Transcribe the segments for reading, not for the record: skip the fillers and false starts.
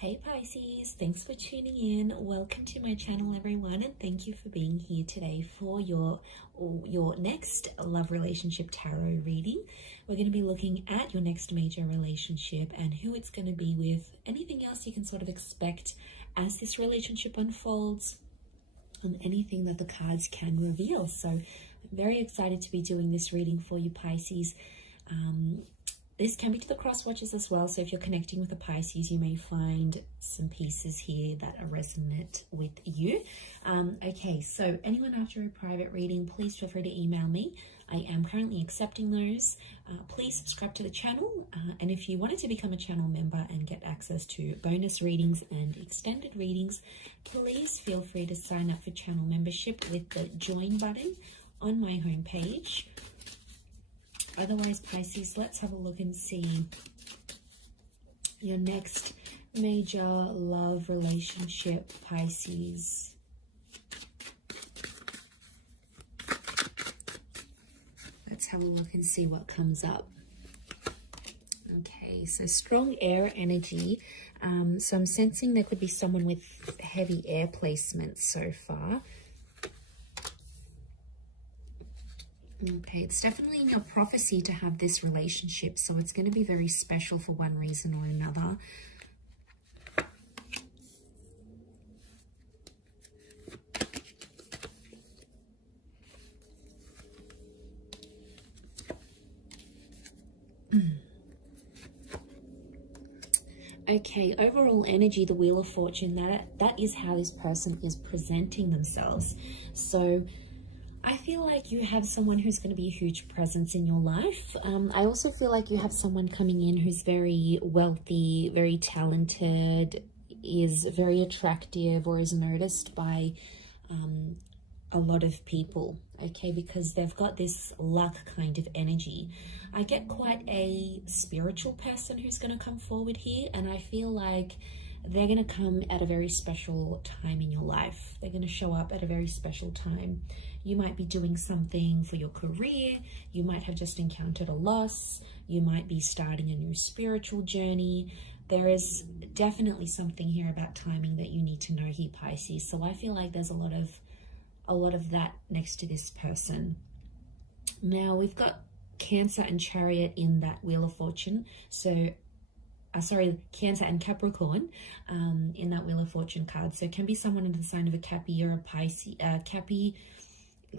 Hey Pisces, thanks for tuning in. Welcome to my channel everyone, and thank you for being here today for your next love relationship tarot reading. We're going to be looking at your next major relationship and who it's going to be with, anything else you can sort of expect as this relationship unfolds, and anything that the cards can reveal. So I'm very excited to be doing this reading for you Pisces. This can be to the cross watchers as well, so if you're connecting with a Pisces, you may find some pieces here that are resonant with you. Okay, so anyone after a private reading, please feel free to email me. I am currently accepting those. Please subscribe to the channel, and if you wanted to become a channel member and get access to bonus readings and extended readings, please feel free to sign up for channel membership with the join button on my homepage. Otherwise, Pisces, let's have a look and see your next major love relationship, Pisces. Let's have a look and see what comes up. Okay, so strong air energy. So I'm sensing there could be someone with heavy air placements so far. Okay, it's definitely in your prophecy to have this relationship, so it's going to be very special for one reason or another. Okay, overall energy, the Wheel of Fortune, that is how this person is presenting themselves. So I feel like you have someone who's going to be a huge presence in your life. I also feel like you have someone coming in who's very wealthy, very talented, is very attractive, or is noticed by a lot of people, okay, because they've got this luck kind of energy. I get quite a spiritual person who's going to come forward here, and I feel like they're going to come at a very special time in your life. They're going to show up at a very special time. You might be doing something for your career. You might have just encountered a loss. You might be starting a new spiritual journey. There is definitely something here about timing that you need to know here, Pisces. So I feel like there's a lot of that next to this person. Now we've got Cancer and Chariot in that Wheel of Fortune. So Cancer and Capricorn in that Wheel of Fortune card. So it can be someone in the sign of a Cappy or a Pisces,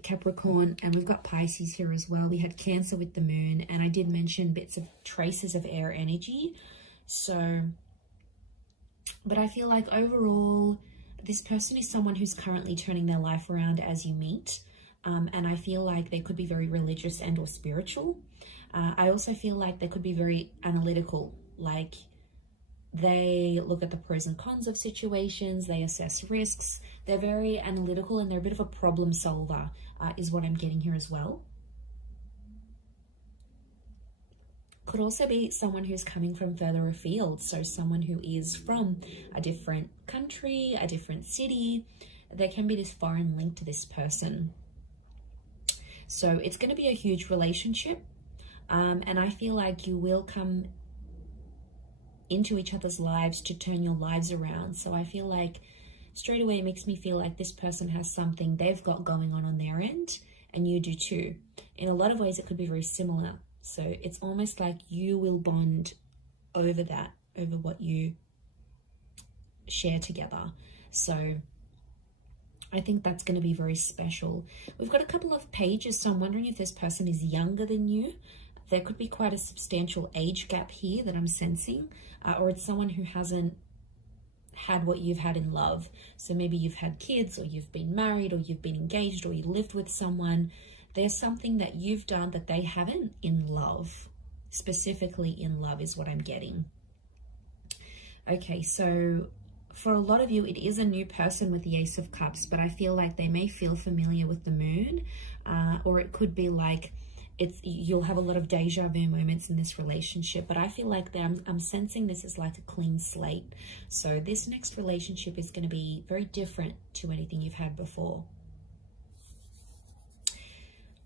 Capricorn, and we've got Pisces here as well. We had Cancer with the moon, and I did mention bits of traces of air energy. So, but I feel like overall, this person is someone who's currently turning their life around as you meet. And I feel like they could be very religious and or spiritual. I also feel like they could be very analytical. Like they look at the pros and cons of situations, they assess risks, they're very analytical, and they're a bit of a problem solver, is what I'm getting here as well. Could also be someone who's coming from further afield, so someone who is from a different country, a different city. There can be this foreign link to this person. So it's going to be a huge relationship, and I feel like you will come into each other's lives to turn your lives around. So I feel like straight away it makes me feel like this person has something they've got going on their end, and you do too. In a lot of ways it could be very similar. So it's almost like you will bond over that, over what you share together. So I think that's going to be very special. We've got a couple of pages, so I'm wondering if this person is younger than you. There could be quite a substantial age gap here that I'm sensing, or it's someone who hasn't had what you've had in love. So maybe you've had kids, or you've been married, or you've been engaged, or you lived with someone. There's something that you've done that they haven't in love. Specifically in love is what I'm getting. Okay, so for a lot of you, it is a new person with the Ace of Cups, but I feel like they may feel familiar with the moon, or it could be like you'll have a lot of deja vu moments in this relationship, but I feel like I'm sensing this is like a clean slate. So this next relationship is going to be very different to anything you've had before.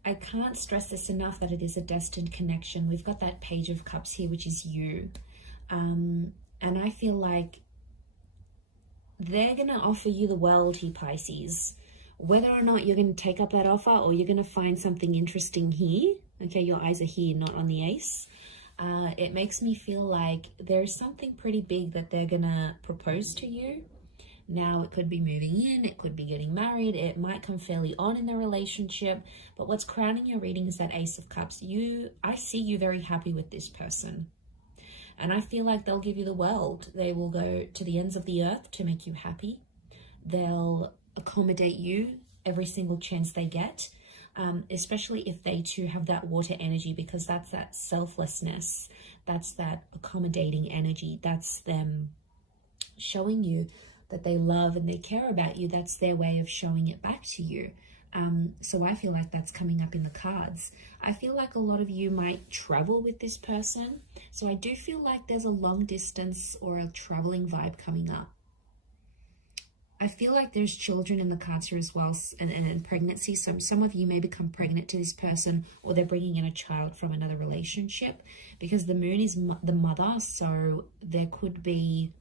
I can't stress this enough that it is a destined connection. We've got that Page of Cups here, which is you. And I feel like they're going to offer you the world here, Pisces. Whether or not you're going to take up that offer or you're going to find something interesting here, okay, your eyes are here, not on the ace. It makes me feel like there's something pretty big that they're going to propose to you. Now, it could be moving in, it could be getting married, it might come fairly on in the relationship, but what's crowning your reading is that Ace of Cups. I see you very happy with this person. And I feel like they'll give you the world. They will go to the ends of the earth to make you happy. They'll accommodate you every single chance they get, especially if they too have that water energy, because that's that selflessness. That's that accommodating energy. That's them showing you that they love and they care about you. That's their way of showing it back to you. So I feel like that's coming up in the cards. I feel like a lot of you might travel with this person. So I do feel like there's a long distance or a traveling vibe coming up. I feel like there's children in the cards here as well, and pregnancy. So some of you may become pregnant to this person, or they're bringing in a child from another relationship, because the moon is the mother. So there could be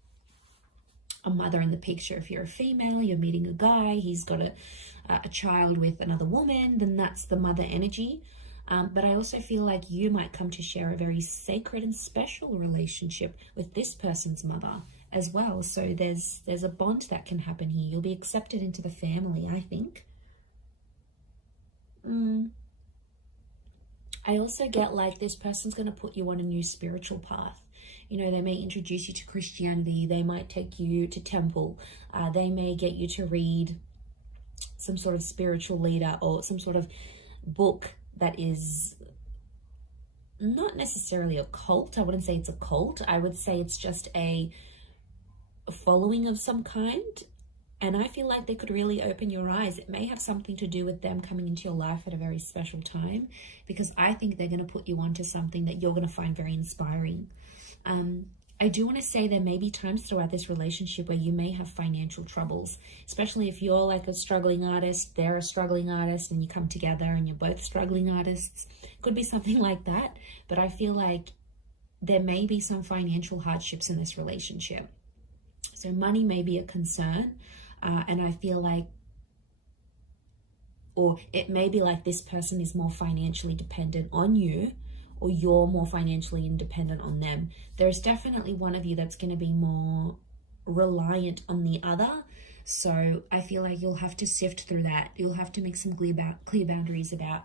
a mother in the picture. If you're a female, you're meeting a guy, he's got a child with another woman, then that's the mother energy. But I also feel like you might come to share a very sacred and special relationship with this person's mother as well. So there's a bond that can happen here. You'll be accepted into the family, I think. I also get like this person's going to put you on a new spiritual path. You know, they may introduce you to Christianity. They might take you to temple. They may get you to read some sort of spiritual leader or some sort of book that is not necessarily a cult. I wouldn't say it's a cult. I would say it's just a following of some kind. And I feel like they could really open your eyes. It may have something to do with them coming into your life at a very special time, because I think they're going to put you onto something that you're going to find very inspiring. I do want to say there may be times throughout this relationship where you may have financial troubles, especially if you're like a struggling artist, they're a struggling artist, and you come together and you're both struggling artists. Could be something like that. But I feel like there may be some financial hardships in this relationship. So money may be a concern. And I feel like, or it may be like this person is more financially dependent on you, or you're more financially independent on them. There's definitely one of you that's going to be more reliant on the other. So I feel like you'll have to sift through that. You'll have to make some clear boundaries about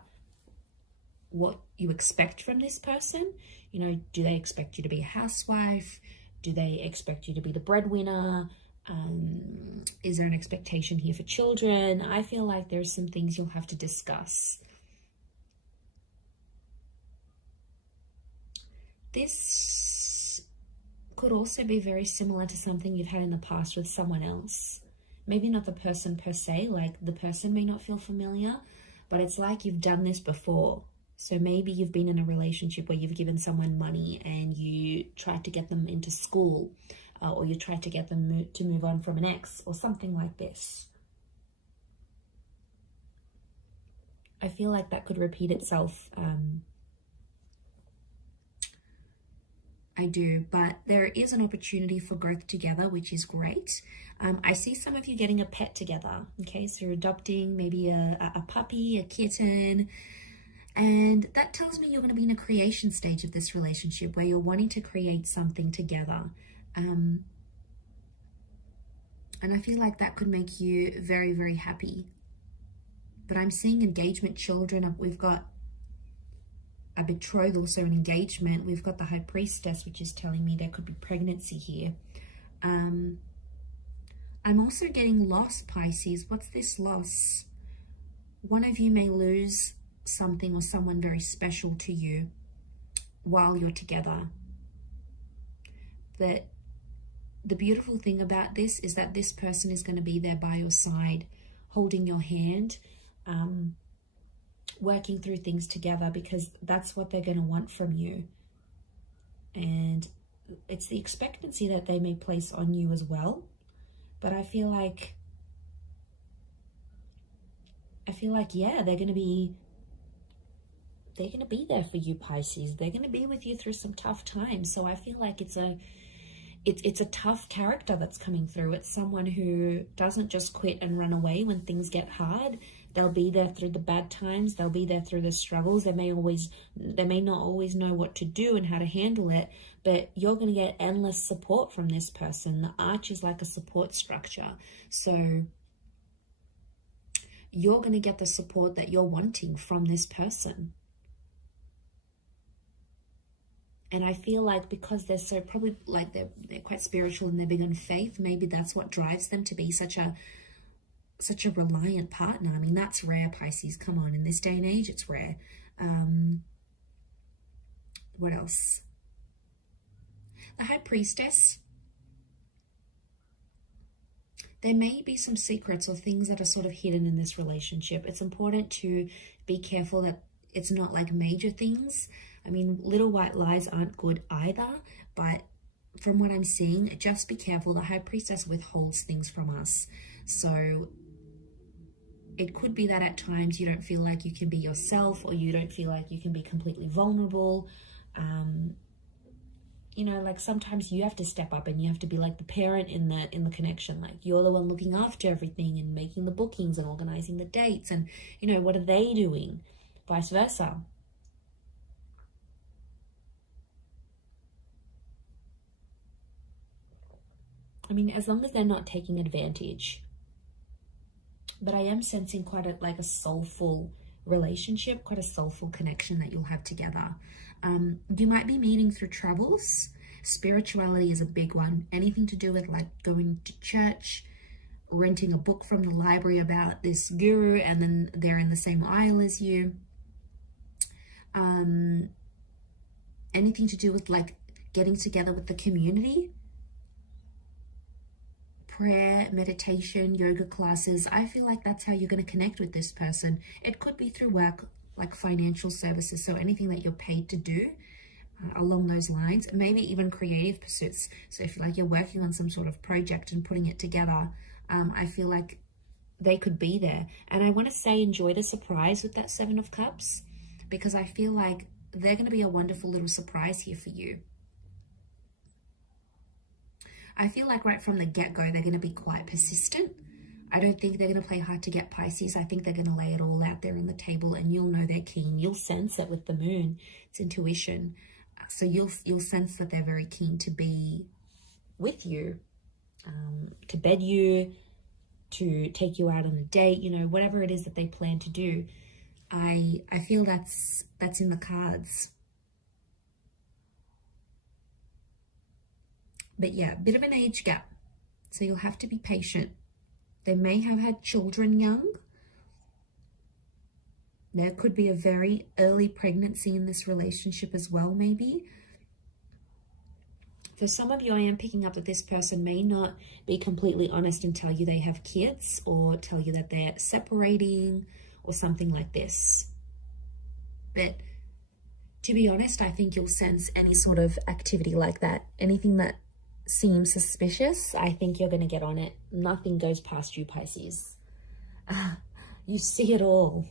what you expect from this person. You know, do they expect you to be a housewife? Do they expect you to be the breadwinner? Is there an expectation here for children? I feel like there's some things you'll have to discuss. This could also be very similar to something you've had in the past with someone else. Maybe not the person per se, like the person may not feel familiar, but it's like you've done this before. So maybe you've been in a relationship where you've given someone money and you tried to get them into school, or you tried to get them to move on from an ex, or something like this. I feel like that could repeat itself. I do, but there is an opportunity for growth together, which is great. I see some of you getting a pet together. Okay, so you're adopting maybe a puppy, a kitten, and that tells me you're going to be in a creation stage of this relationship where you're wanting to create something together. And I feel like that could make you very, very happy. But I'm seeing engagement, children. We've got a betrothal, so an engagement. We've got the High Priestess, which is telling me there could be pregnancy here. I'm also getting loss, Pisces. What's this loss? One of you may lose something or someone very special to you while you're together. But the beautiful thing about this is that this person is going to be there by your side, holding your hand, working through things together, because that's what they're going to want from you. And it's the expectancy that they may place on you as well. But I feel like, yeah, they're going to be there for you, Pisces. They're going to be with you through some tough times. So I feel like it's it's a tough character that's coming through. It's someone who doesn't just quit and run away when things get hard. They'll be there through the bad times. They'll be there through the struggles. They may not always know what to do and how to handle it, but you're going to get endless support from this person. The arch is like a support structure. So you're going to get the support that you're wanting from this person. And I feel like because they're so probably like they're quite spiritual and they're big on faith, maybe that's what drives them to be such a reliant partner. I mean, that's rare, Pisces. Come on, in this day and age, it's rare. What else? The High Priestess. There may be some secrets or things that are sort of hidden in this relationship. It's important to be careful that it's not like major things. I mean, little white lies aren't good either, but from what I'm seeing, just be careful. The High Priestess withholds things from us. So it could be that at times you don't feel like you can be yourself, or you don't feel like you can be completely vulnerable. You know, like sometimes you have to step up and you have to be like the parent in the connection. Like you're the one looking after everything and making the bookings and organizing the dates. And, you know, what are they doing? Vice versa. I mean, as long as they're not taking advantage. But I am sensing quite a soulful relationship, quite a soulful connection that you'll have together. You might be meeting through travels. Spirituality is a big one. Anything to do with like going to church, renting a book from the library about this guru, and then they're in the same aisle as you. Anything to do with like getting together with the community. Prayer, meditation, yoga classes. I feel like that's how you're going to connect with this person. It could be through work, like financial services. So anything that you're paid to do along those lines, maybe even creative pursuits. So if like you're working on some sort of project and putting it together, I feel like they could be there. And I want to say enjoy the surprise with that Seven of Cups, because I feel like they're going to be a wonderful little surprise here for you. I feel like right from the get-go, they're going to be quite persistent. I don't think they're going to play hard to get, Pisces. I think they're going to lay it all out there on the table, and you'll know they're keen. You'll sense it with the moon. It's intuition. So you'll sense that they're very keen to be with you, to bed you, to take you out on a date, you know, whatever it is that they plan to do. I feel that's in the cards. But yeah, a bit of an age gap. So you'll have to be patient. They may have had children young. There could be a very early pregnancy in this relationship as well, maybe. For some of you, I am picking up that this person may not be completely honest and tell you they have kids, or tell you that they're separating or something like this. But to be honest, I think you'll sense any sort of activity like that. Anything that seems suspicious, I think you're going to get on it. Nothing goes past you, Pisces. You see it all.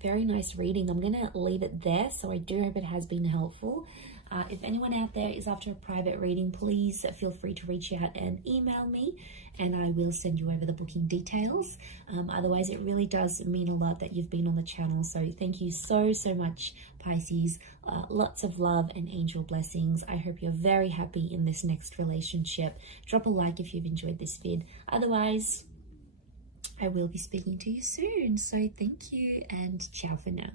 Very nice reading. I'm going to leave it there. So I do hope it has been helpful. If anyone out there is after a private reading, please feel free to reach out and email me, and I will send you over the booking details. Otherwise, it really does mean a lot that you've been on the channel. So thank you so much, Pisces. Lots of love and angel blessings. I hope you're very happy in this next relationship. Drop a like if you've enjoyed this vid. Otherwise, I will be speaking to you soon. So thank you, and ciao for now.